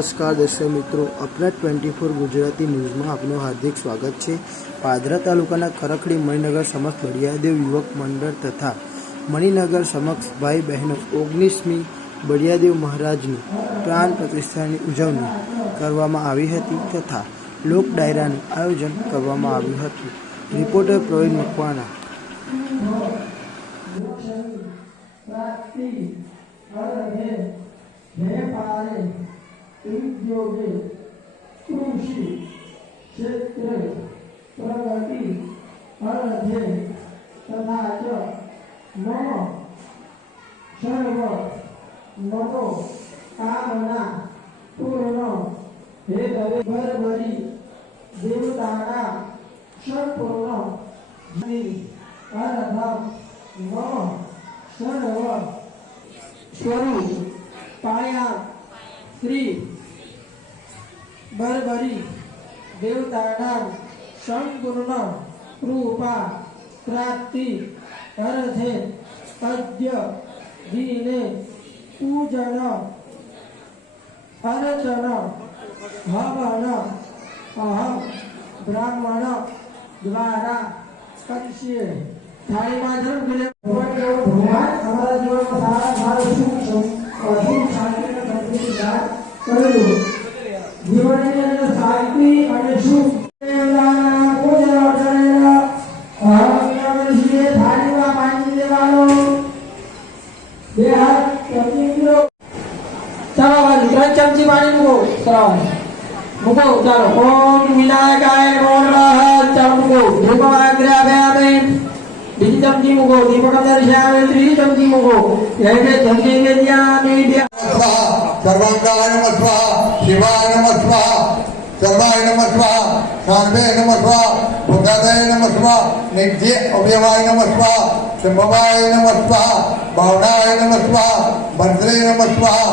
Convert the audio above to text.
નમસ્કાર દર્શક મિત્રો, અપરાધ 24 ગુજરાતી ન્યૂઝમાં આપનું હાર્દિક સ્વાગત છે। પાદરા તાલુકાના કરખડી મણિનગર સમક્ષ બળિયાદેવ યુવક મંડળ તથા મણિનગર સમક્ષ ભાઈ બહેનો 19મી બળિયાદેવ મહારાજની પ્રાણ પ્રતિષ્ઠાની ઉજવણી કરવામાં આવી હતી તથા લોક ડાયરાનું આયોજન કરવામાં આવ્યું હતું। રિપોર્ટર પ્રવીણ મકવાણા। व्यापारे उद्योगे कृषि क्षेत्रे प्रगति अर्थे तथा च मम सर्व मनो कामना पूर्ण हेतवे भरभरी देवताना संपूर्ण अर्थम मम सर्व स्वरूप पाया श्री बरबरी देवताना संपूर्ण कृपा प्राप्ति अर्थे अद्य दिने पूजन अर्चन हवन अहम ब्राह्मण द्वारा करिष्ये। थाली माध्यम के भगवान हमारा जीवन में सारा हमारा सुख शांति का प्रतिष्ठान करेलो। जीवन के अंदर शांति और सुख देवताना पूजन अर्चना हम करिष्ये। थाली में पानी देवानो बेहार प्रतिक्रिया चलो भाई 3 चमची पानी मुको चलो मुको चलो ओम विनायकाय नमः चलो मुको धूपमाग्रहयामि। बीजी चमची मुको दीपकं दर्शयामि। त्रीजी चमची मुको यैसे चमची में दियामि। सर्वांगाय नमः स्वाहा, शिवाय नमः स्वाहा, सर्वाय नमः स्वाहा, शांभवे नमः स्वाहा, भूताय नमः स्वाहा, नित्य अवयवाय नमः स्वाहा, संभवाय नमः स्वाहा, भावनाय नमः स्वाहा, भद्रे नमः स्वाहा।